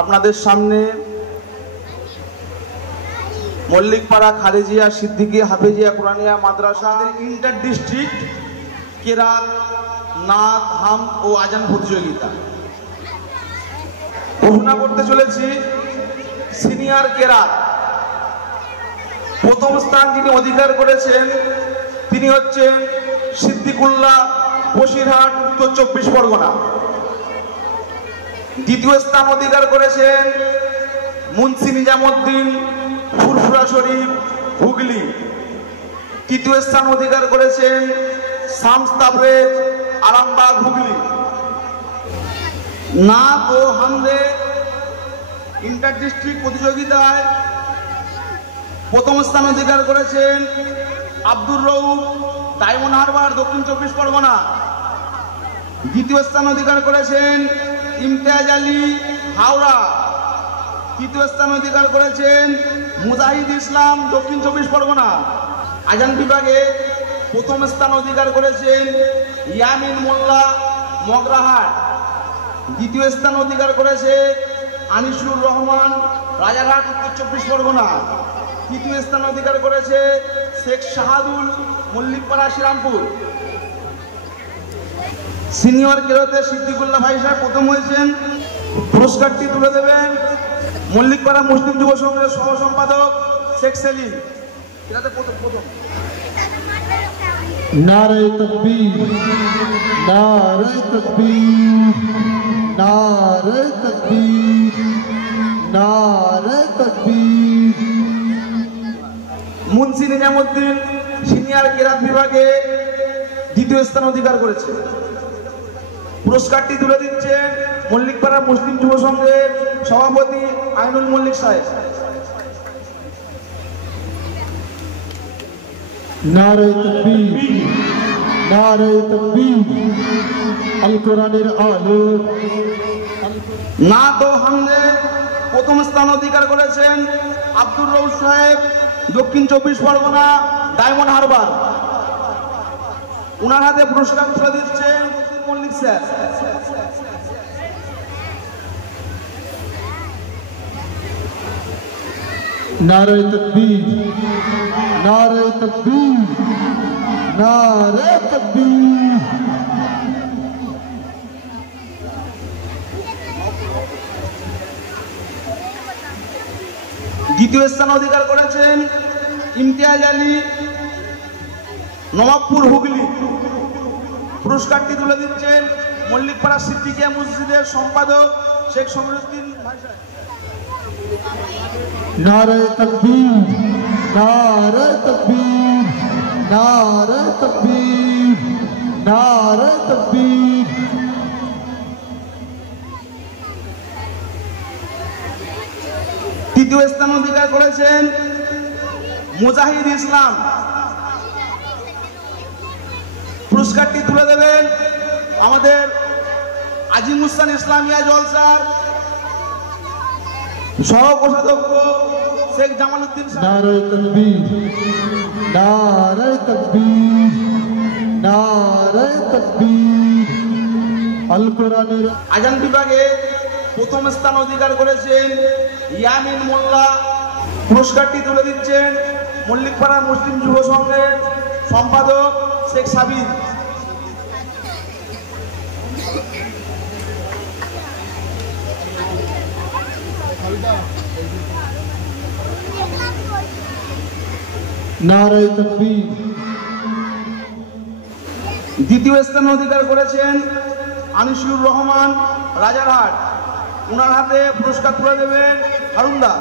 আপনাদের সামনে মল্লিকপাড়া খালেজিয়া সিদ্দিকি হাফেজিয়া কুরআনিয়া মাদ্রাসা inter district কেরাত নাত হাম ও আজান প্রতিযোগিতা ঘোষণা করতে চলেছি। সিনিয়র কেরাত প্রথম স্থান যিনি অধিকার করেছেন তিনি হচ্ছেন সিদ্দিকুল্লাহ, বসিরহাট, উত্তর 24 পরগনা। দ্বিতীয় স্থান অধিকার করেছেন মুন্সি নিজামুদ্দিন, ফুরফুরা শরীফ, হুগলি। তৃতীয় স্থান অধিকার করেছেন শামস তাবরেজ, আরামবাগ, হুগলি। নাত ও হামদে ইন্টার ডিস্ট্রিক্ট প্রতিযোগিতায় প্রথম স্থান অধিকার করেছেন আব্দুর রউফ, ডায়মন্ড হারবার, দক্ষিণ 24 পরগনা। দ্বিতীয় স্থান অধিকার করেছেন ইমতিয়াজ আলী, হাওড়া। তৃতীয় স্থান অধিকার করেছেন মুজাহিদ ইসলাম, দক্ষিণ 24 পরগনা। আজান বিভাগে প্রথম স্থান অধিকার করেছেন ইয়ামিন মোল্লা, মগরাহাট। দ্বিতীয় স্থান অধিকার করেছে আনিসুর রহমান, রাজারহাট, উত্তর 24 পরগনা। তৃতীয় স্থান অধিকার করেছে শেখ শাহাদুল, মল্লিকপাড়া, শ্রীরামপুর। সিনিয়র কেরাতে সিদ্দিকুল্লাহ ভাই সাহেব প্রথম হয়েছেন। পুরস্কারটি তুলে দেবেন মল্লিকপাড়া মুসলিম যুব সংঘের সহ সম্পাদক শেখ সেলিম। প্রথম নারে তাকবীর, নারে তাকবীর, নারে তাকবীর, নারে তাকবীর। মুন্সি নিজামুদ্দিন সিনিয়র কেরাত বিভাগে দ্বিতীয় স্থান অধিকার করেছে। পুরস্কারটি তুলে দিচ্ছেন মল্লিকপাড়া মুসলিম যুব সংঘের সভাপতি আইনুল মল্লিক সাহেব। নারে তাকবীর, নারে তাকবীর। আল কোরআনের আলো। নাত ও হামদে প্রথম স্থান অধিকার করেছেন আব্দুর রউফ সাহেব, দক্ষিণ 24 পরগনা, ডায়মন্ড হারবার। উনার হাতে পুরস্কার তুলে দিচ্ছেন মল্লিক স্যার। নারে তাকবীর, নারে তাকবীর, নারে তাকবীর। দ্বিতীয় স্থান অধিকার করেছেন ইমতিয়াজ আলী, নবাবপুর, হুগলি। পুরস্কারটি তুলে দিচ্ছেন মল্লিকপাড়া সিদ্দিকিয়া মসজিদের সম্পাদক শেখ সমীরউদ্দিন ভাই সাহেব। নারে তাকবীর, নারে তাকবীর, নারে তাকবীর, নারে তাকবীর। তৃতীয় স্থান অধিকার করেছেন মুজাহিদ ইসলাম। পুরস্কারটি তুলে দেবেন আমাদের আজিমুস্তান ইসলামিয়া জলসার সহ কোষাধ্যক্ষ শেখ জামালউদ্দিন সাহেব। নারে তাকবীর, নারে তাকবীর, নারে তাকবীর। আল কোরআনের আজান বিভাগে প্রথম স্থান অধিকার করেছেন ইয়ামিন মোল্লা। পুরস্কারটি তুলে দিচ্ছেন মল্লিকপাড়া মুসলিম যুব সংঘের সম্পাদক শেখ সাবির। নারে তাকবীর। দ্বিতীয় স্থান অধিকার করেছেন আনিসুর রহমান, রাজারহাট। উনার হাতে পুরস্কার তুলে দেবেন হারুন্দা।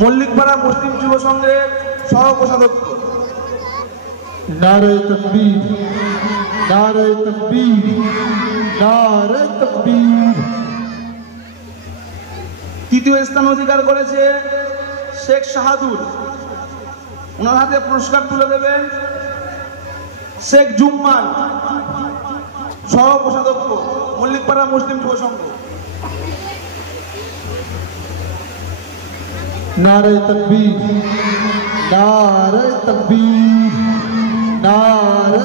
মল্লিকপাড়া মুসলিম যুব সংঘের সহ কোষাধ্যক্ষ। নারে তাকবীর, নারে তাকবীর, নারে তাকবীর। তৃতীয় স্থান অধিকার করেছে শেখ শাহাদুল। ওনার হাতে পুরস্কার তুলে দেবেন শেখ জুম্মান, সহ কোষাধ্যক্ষ, মল্লিকপাড়া মুসলিম যুব সংঘ। নারে তাকবীর, নারে তাকবীর, নারে